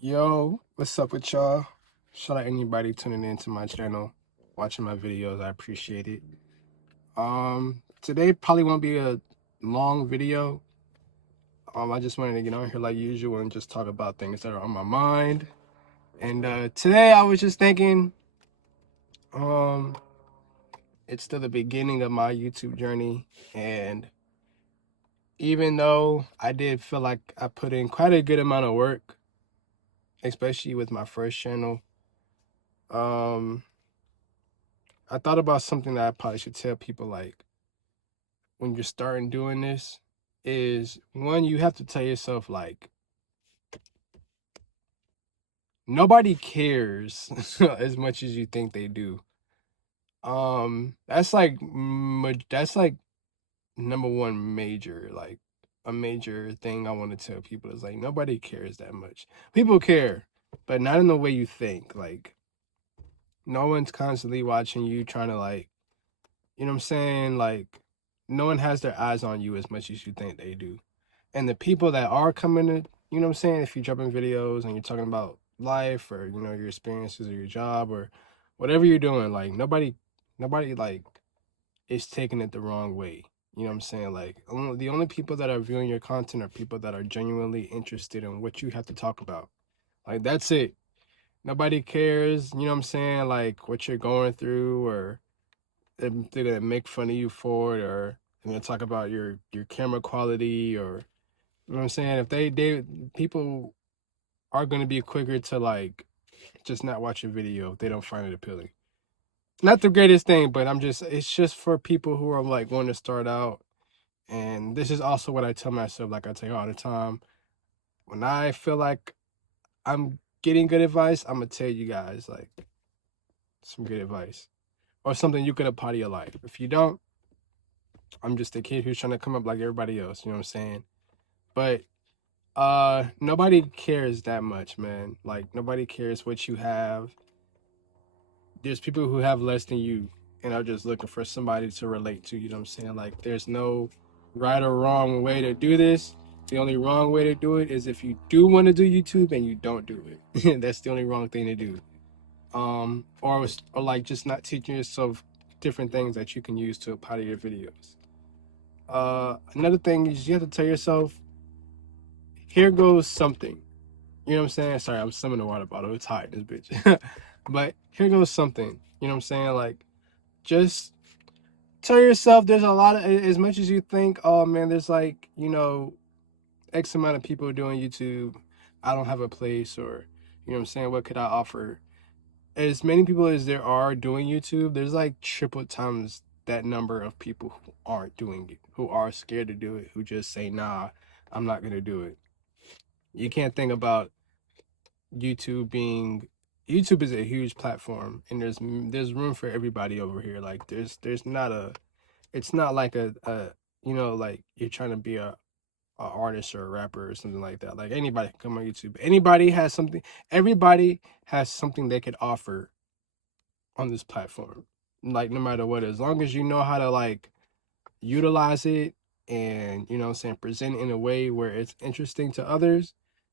Yo, what's up with y'all? Shout out anybody tuning into my channel, watching my videos. I appreciate it. Today probably won't be a long video. I just wanted to get on here like usual and just talk about things that are on my mind. And today I was just thinking, um, it's still the beginning of my YouTube journey, and even though I did feel like I put in quite a good amount of work, especially with my first channel, um, I thought about something that I probably should tell people, like, when you're starting doing this, is one, you have to tell yourself, like, nobody cares as much as you think they do. That's like that's like number one major, like a major thing I want to tell people is like nobody cares that much. People care, but not in the way you think. Like, no one's constantly watching you trying to, like, you know what I'm saying? Like, no one has their eyes on you as much as you think they do. And the people that are coming to, you know what I'm saying, if you drop in videos and you're talking about life or, you know, your experiences or your job or whatever you're doing, like, nobody like is taking it the wrong way. You know what I'm saying? Like, the only people that are viewing your content are people that are genuinely interested in what you have to talk about. Like, that's it. Nobody cares, you know what I'm saying, like what you're going through, or they're gonna make fun of you for it, or they're gonna talk about your camera quality, or you know what I'm saying. If they people are gonna be quicker to, like, just not watch a video if they don't find it appealing. Not the greatest thing, but it's just for people who are like wanting to start out. And this is also what I tell myself, like I tell you all the time. When I feel like I'm getting good advice, I'm gonna tell you guys like some good advice or something you could apply to your life. If you don't, I'm just a kid who's trying to come up like everybody else, you know what I'm saying? But nobody cares that much, man. Like, nobody cares what you have. There's people who have less than you and are just looking for somebody to relate to, you know what I'm saying? Like, there's no right or wrong way to do this. The only wrong way to do it is if you do want to do YouTube and you don't do it. That's the only wrong thing to do. Or like just not teaching yourself different things that you can use to apply to your videos. Another thing is you have to tell yourself, here goes something. You know what I'm saying? Sorry, I'm summoning a water bottle. It's hot in this bitch. But here goes something. You know what I'm saying? Like, just tell yourself there's a lot of, as much as you think, oh man, there's like, you know, X amount of people doing YouTube. I don't have a place, or, you know what I'm saying? What could I offer? As many people as there are doing YouTube, there's like triple times that number of people who aren't doing it, who are scared to do it, who just say, nah, I'm not going to do it. You can't think about YouTube being YouTube is a huge platform, and there's room for everybody over here. Like, there's not a, it's not like a you know, like you're trying to be a artist or a rapper or something like that. Like, anybody can come on YouTube. Anybody has something. Everybody has something they could offer on this platform. Like, no matter what, as long as you know how to, like, utilize it and, you know what I'm saying, present it in a way where it's interesting to others,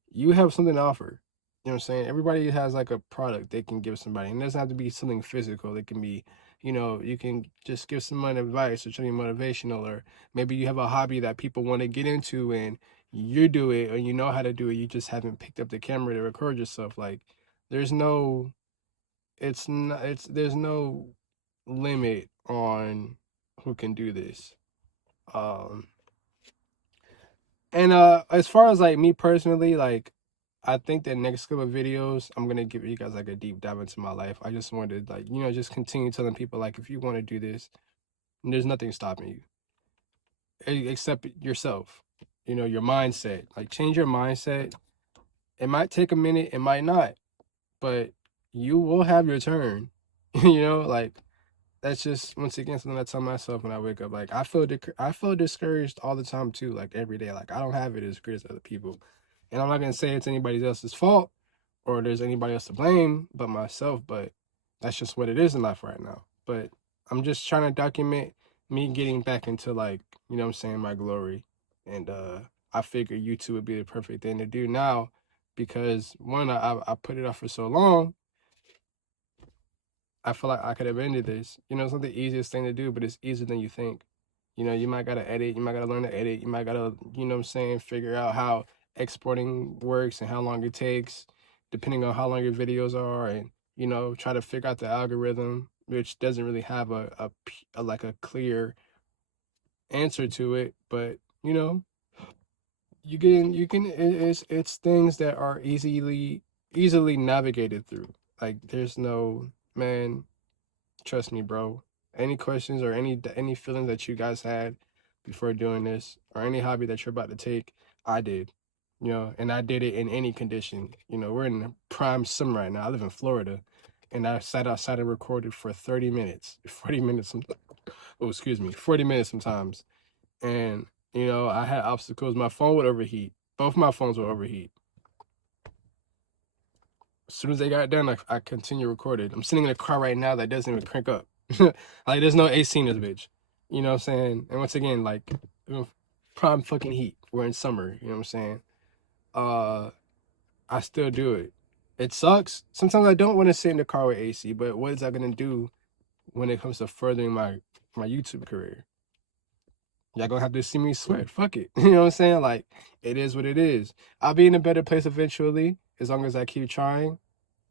you have something to offer. You know what I'm saying? Everybody has like a product they can give somebody. And it doesn't have to be something physical. It can be, you know, you can just give someone advice or something motivational, or maybe you have a hobby that people want to get into and you do it or you know how to do it. You just haven't picked up the camera to record yourself. Like, there's no, it's not, it's, there's no limit on who can do this. Um, and as far as like me personally, like, I think the next couple of videos, I'm gonna give you guys like a deep dive into my life. I just wanted, like, you know, just continue telling people, like, if you want to do this, there's nothing stopping you except yourself. You know, your mindset. Like, change your mindset. It might take a minute, it might not, but you will have your turn. You know, like, that's just, once again, something I tell myself when I wake up. Like, I feel discouraged all the time too, like every day. Like, I don't have it as great as other people, and I'm not gonna say it's anybody else's fault or there's anybody else to blame but myself. But that's just what it is in life right now. But I'm just trying to document me getting back into, like, you know what I'm saying, my glory. And I figured YouTube would be the perfect thing to do now because one, I put it off for so long. I feel like I could have ended this. You know, it's not the easiest thing to do, but it's easier than you think. You know, you might gotta edit, you might gotta learn to edit, you might gotta, you know what I'm saying, figure out how exporting works and how long it takes, depending on how long your videos are, and you know, try to figure out the algorithm, which doesn't really have a like a clear answer to it, but you know, it's things that are easily navigated through. Like there's no, man, trust me, bro. Any questions or any feelings that you guys had before doing this, or any hobby that you're about to take, I did. You know, and I did it in any condition. You know, we're in prime summer right now. I live in Florida, and I sat outside and recorded for 30 minutes. 40 minutes. Oh, excuse me, 40 minutes sometimes. And you know, I had obstacles. My phone would overheat. Both my phones would overheat. As soon as they got done, I continue recording. I'm sitting in a car right now that doesn't even crank up. Like there's no AC in this bitch. You know what I'm saying? And once again, like, you know, prime fucking heat. We're in summer. You know what I'm saying? Uh, I still do it. It sucks. Sometimes I don't want to sit in the car with AC, but what is that gonna do when it comes to furthering my YouTube career? Y'all gonna have to see me sweat. Fuck it. You know what I'm saying? Like, it is what it is. I'll be in a better place eventually, as long as I keep trying.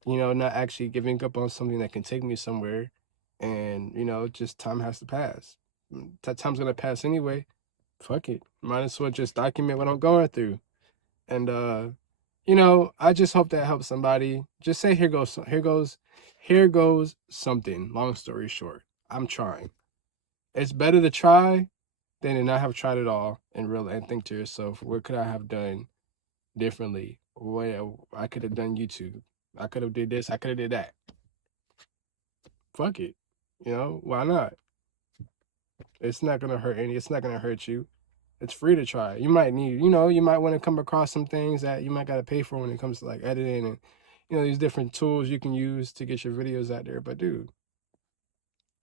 You know, not actually giving up on something that can take me somewhere. And, you know, just time has to pass. That time's gonna pass anyway. Fuck it. Might as well just document what I'm going through. And you know, I just hope that helps somebody. Just say here goes something. Long story short. I'm trying. It's better to try than to not have tried at all and think to yourself, what could I have done differently? What I could have done YouTube. I could have did this, I could have did that. Fuck it. You know, why not? It's not gonna hurt you. It's free to try. You might need, you know, you might want to come across some things that you might gotta pay for when it comes to like editing and you know, these different tools you can use to get your videos out there. But dude,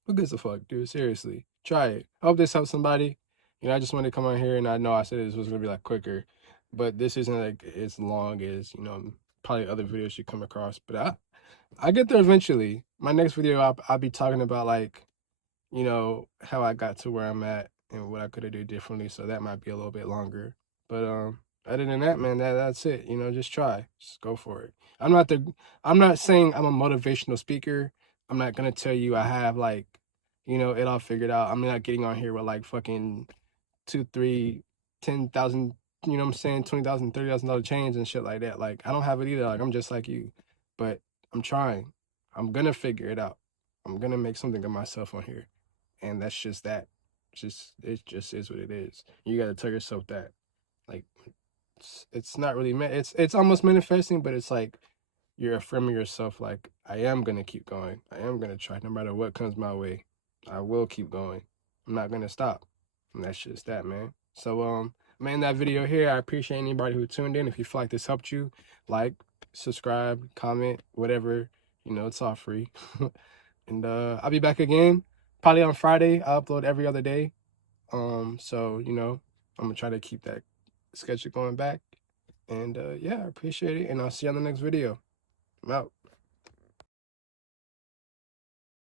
who gives a fuck, dude? Seriously. Try it. I hope this helps somebody. You know, I just wanted to come on here and I know I said this was gonna be like quicker, but this isn't like as long as, you know, probably other videos you come across. But I get there eventually. My next video I'll be talking about like you know, how I got to where I'm at and what I could have did differently. So that might be a little bit longer. But other than that, man, that's it. You know, just try. Just go for it. I'm not saying I'm a motivational speaker. I'm not gonna tell you I have like, you know, it all figured out. I'm not getting on here with like fucking two, three, 10,000, you know what I'm saying, 20,000, $30,000 chains and shit like that. Like I don't have it either. Like I'm just like you. But I'm trying. I'm gonna figure it out. I'm gonna make something of myself on here and that's just that. It just is what it is. You got to tell yourself that. Like it's not really it's almost manifesting, but it's like you're affirming yourself. Like I am gonna keep going. I am gonna try no matter what comes my way. I will keep going. I'm not gonna stop. And that's just that, man. So man, that video here. I appreciate anybody who tuned in. If you feel like this helped you, like, subscribe, comment, whatever. You know, it's all free. And I'll be back again probably on Friday. I upload every other day. So you know, I'm gonna try to keep that schedule going back. And yeah, I appreciate it. And I'll see you on the next video. I'm out.